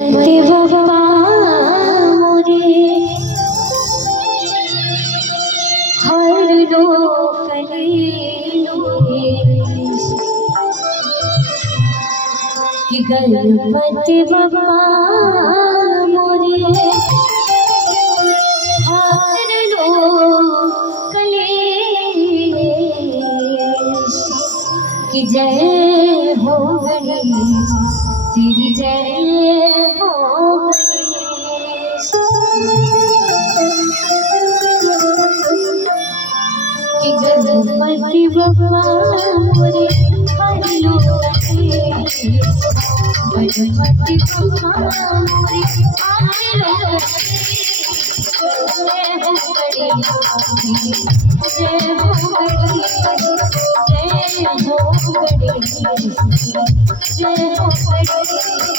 ते बाबा मोरे हर लोकले कि गणपति बाबा मोरे हर लोकले कि जय हो गणेश तेरी जय हो गणेश कि गणपति बाबा मोरे हर लोकले गणपति बाबा मोरे हर लोकले जय हो गणेश जय हो गणेश जय हो गणेश जय हो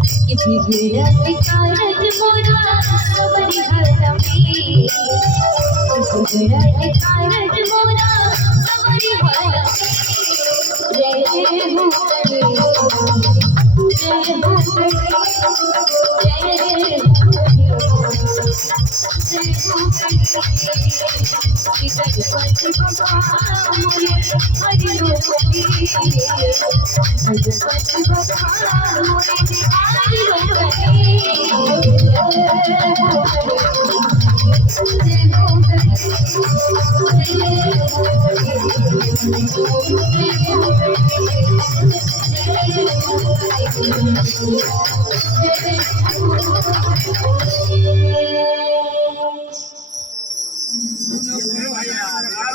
बिगड़त कारज मोरा सबरी घर में बिगड़त कारज मोरा सबरी घर में जय हो गणेश जय हो